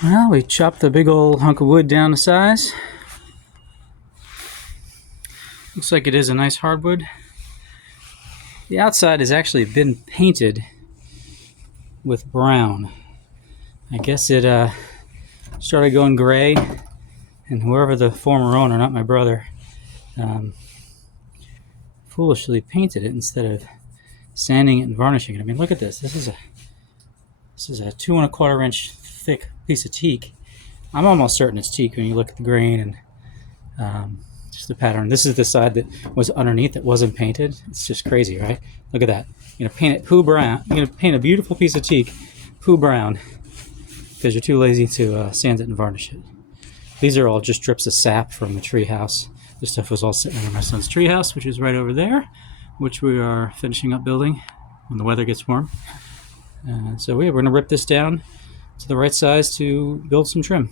Well, we chopped the big old hunk of wood down to size. Looks like it is a nice hardwood. The outside has actually been painted with brown. I guess it started going gray, and whoever the former owner, not my brother, foolishly painted it instead of sanding it and varnishing it. I mean, look at this. This is a 2 1/4 inch thick piece of teak. I'm almost certain it's teak when you look at the grain and just the pattern. This is the side that was underneath that wasn't painted. It's just crazy, right? Look at that. You're gonna paint it poo brown. You're gonna paint a beautiful piece of teak poo brown because you're too lazy to sand it and varnish it. These are all just drips of sap from the tree house. This stuff was all sitting under my son's tree house, which is right over there, which we are finishing up building when the weather gets warm. So yeah, we're gonna rip this down to the right size to build some trim.